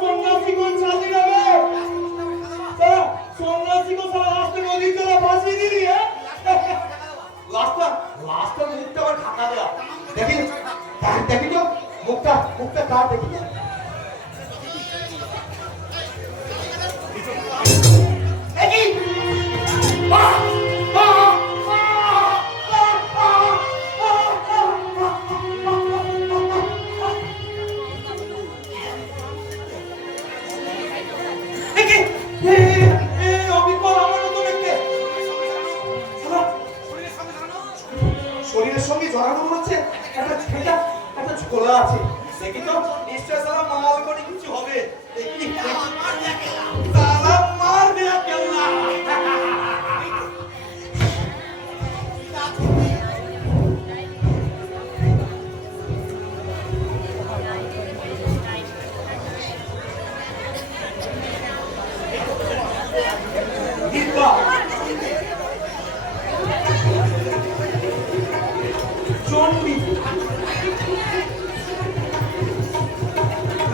সন্ন্যাসী কোন শাদি হবে? সন্ন্যাসী কোন লাশটা নদীর জলে ভাসিয়ে দিলি? লাশটা মুখটা আবার ঢাকা দেওয়া। দেখি তো মুখটা কার দেখি তো। খোলা আছে। দেখি তো নিশ্চয় সালা মাল করে কিছু হবে। দেখি সালা মারবে আর কেল্লা। দীপা চন্ডী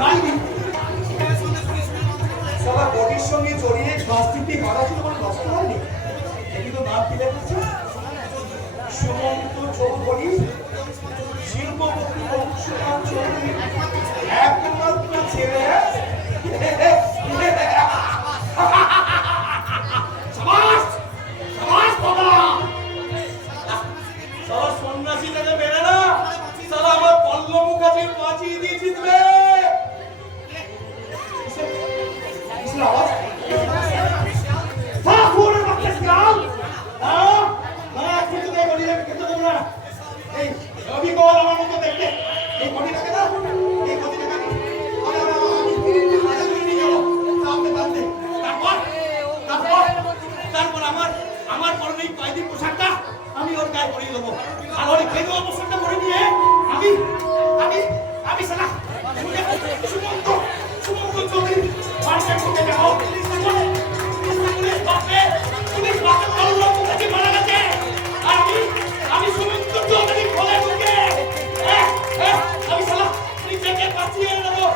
নাইনি সালা বডির সঙ্গে জড়িয়ে প্লাস্টিকটি মারা ছিল বলে নষ্ট হয়নি। দেখি তো নাম কি লেখা সুমন্ত চৌধুরী শিল্পপতি অংশমান চৌধুরী একমাত্র ছেলে। সাবাস সাবাস বাবা। সালা সন্ন্যাসী থেকে বেরে না, সালা আমার পল্লব কাছে বাঁচিয়ে দিয়েছিস রে। কিসের আওয়াজ? সালা ঘুরে বাচ্চা শিয়াল। খেতে দেয় বলি, খেতে দেবো না। এই অবিকল আমার মতো দেখতে এই বডিটাকে না, এই বডিটাকে তারপর আমার পরনে এই কয়েদি পোশাকটা আমি ওর গায়ে পরিয়ে দেবো। আর ওই খেয়ে দেওয়া পোশাকটা পরে নিয়ে আমি আমি আমি সালা সুমন্ত সুমন্ত চৌধুরী মার্কেট করতে যাবো। পুলিশ বাসে পল্লব মুখার্জি মারা গেছে। আর আমি সুমন্ত চৌধুরী খোলে ঢুকে আমি সালা নিজেকে বাঁচিয়ে নেবো।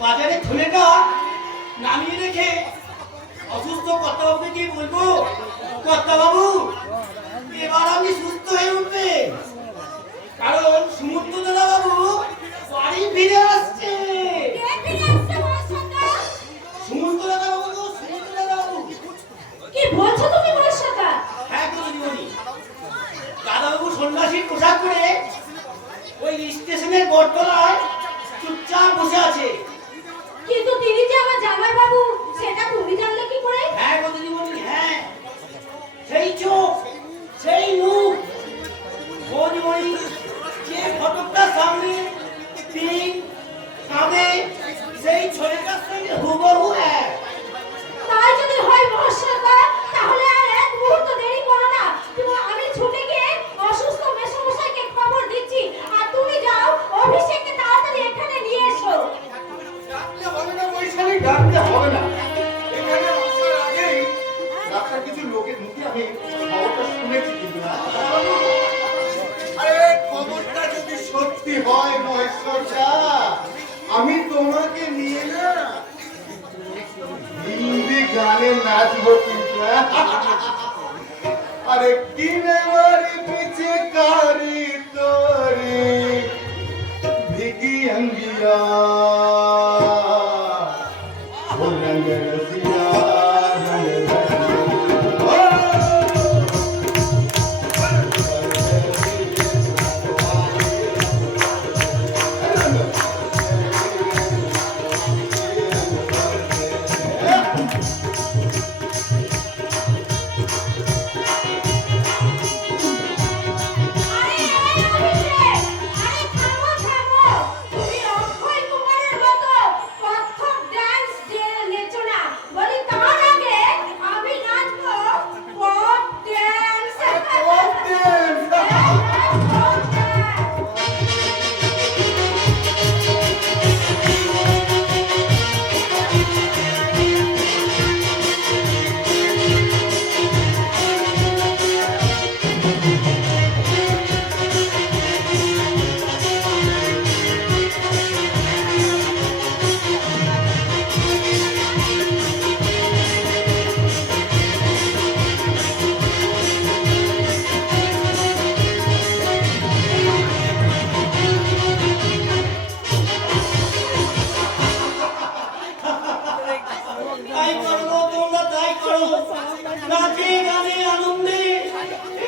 বাজারে ঠুলেটা নামিয়ে রেখে অসুস্থ কর্তাবাবুকে কি বলবো, কর্তাবাবু এবার আমি সুস্থ হয়ে উঠবে, কারণ সমুদ্র দাদা বাবু বাড়ি ফিরে আসছে। সমুদ্র দাদা বাবু গো, সমুদ্র দাদা বাবু। কি বলছো তুমি বর্ষাকা? হ্যাঁ গো দিদিমণি, দাদাবাবু সন্ন্যাসীর পোশাক পরে ওই স্টেশনের বটতলায় চুপচাপ বসে আছে। কিন্তু তিনি যে আমার জামাই বাবু, সেটা তুমি জানলে কি করে? হ্যাঁ গো দিদিমণি, হ্যাঁ, সেই চোখ সেই মুখ গো দিদিমণি, যে ফটোটার সামনে তিন কাঁধে সেই ছেলেটার সঙ্গে হুবহু এক। তাই যদি হয় বর্ষাকা, তাহলে আর এক মুহূর্ত দেরি করো না। আমি ছুটে গিয়ে অসুস্থ মেসমশাইকে খবর দিচ্ছি, আর তুমি যাও অভিষেককে তাড়াতাড়ি এখানে নিয়ে এসো। ডাকতে হবে না বৈশালী, ডাকতে হবে না। এখানে আসার আগেই ডাক্তার কিছু লোকের মুখে আমি খবরটা শুনেছি, কিন্তু আরে খবরটা যদি সত্যি হয় মহেশ্বর চা, আমি তোমাকে নিয়ে না হিন্দি গানে নাচবো কিন্তু। আরে কিনে মারি পিছে কারি তোরি ভিगी अंगिया वो रंग रसिया रंग তুমি অক্ষয় কুমারের মতো কত্থক ডান্স নেচো না, বলি তাই করবো, তোমরা তাই করো। নাচে গানে আনন্দে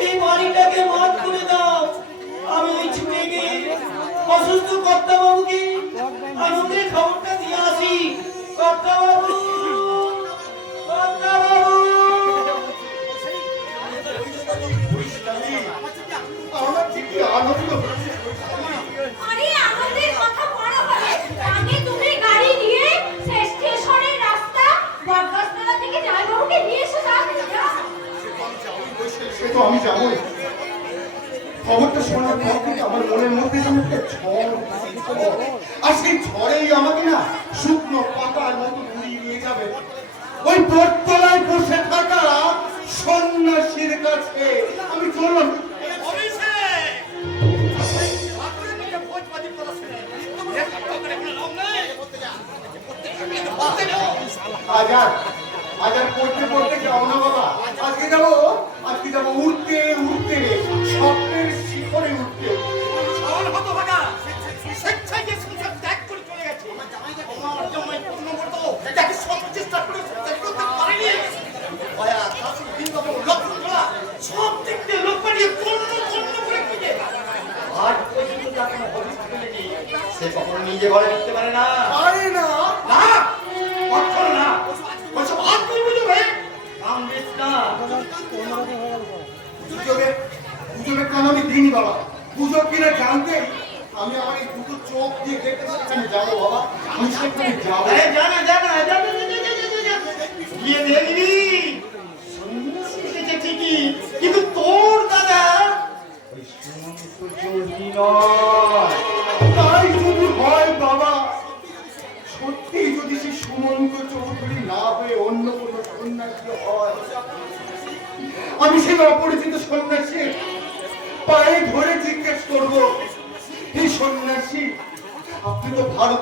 এই বাড়িটাকে মাত করে দাও। আমি ওই ছুটে গিয়ে অসুস্থ কর্তাবাবুকে আনন্দের খবরটা দিয়ে আসি। কর্তাবাবু, কর্তাবাবু। আমার ঠিকই আনন্দ হচ্ছে। আরে আনন্দের কথা বড় হবে, আগে তুমি গাড়ি নিয়ে সেই স্টেশনের রাস্তা বরগাছতলা থেকে জয়বাবুকে নিয়ে এসো। তাড়াতাড়ি যাও। সে তো আমি যাবই। খবরটা শোনার পর থেকে আমার মনের মধ্যে যেন একটা ঝড় ঝড়। আর সেই ঝড়েই আমাকে না শুকনো পাতার মতো উড়িয়ে নিয়ে যাবে ওই বটতলায় বসে থাকা সন্ন্যাসীর কাছে। আমি চললাম। আজ পড়তে পড়তে যাও না বাবা। আজকে যাবো উঠতে উঠতে স্বপ্নের শিখরে উঠতে। সে কখনো নিজে ঘরে ঢুকতে পারে না। পারে না। না, কখনো না। ওইসব হাত তুই বুঝবে কামড়িস না। পুজোর কান আমি দিইনি বাবা। পুজো কিনা জানতে আমি আমার এই দুটো চোখ দিয়ে দেখতে সেখানে যাবো বাবা। আমি সেখানে যাবো। আরে জানা গিয়ে দেখবি সন্ন্যাসী এসেছে ঠিকই, কিন্তু তোর দাদা ওই সুমন্ত চৌধুরী নয়। তাই যদি হয় বাবা, সত্যি যদি সে সুমন্ত চৌধুরী না হয়ে অন্য কোনো সন্ন্যাসী হয়, আমি সেই অপরিচিত সন্ন্যাসী পায়ে ধরে জিজ্ঞেস করবো, এই সন্ন্যাসী আপনি তো ভারত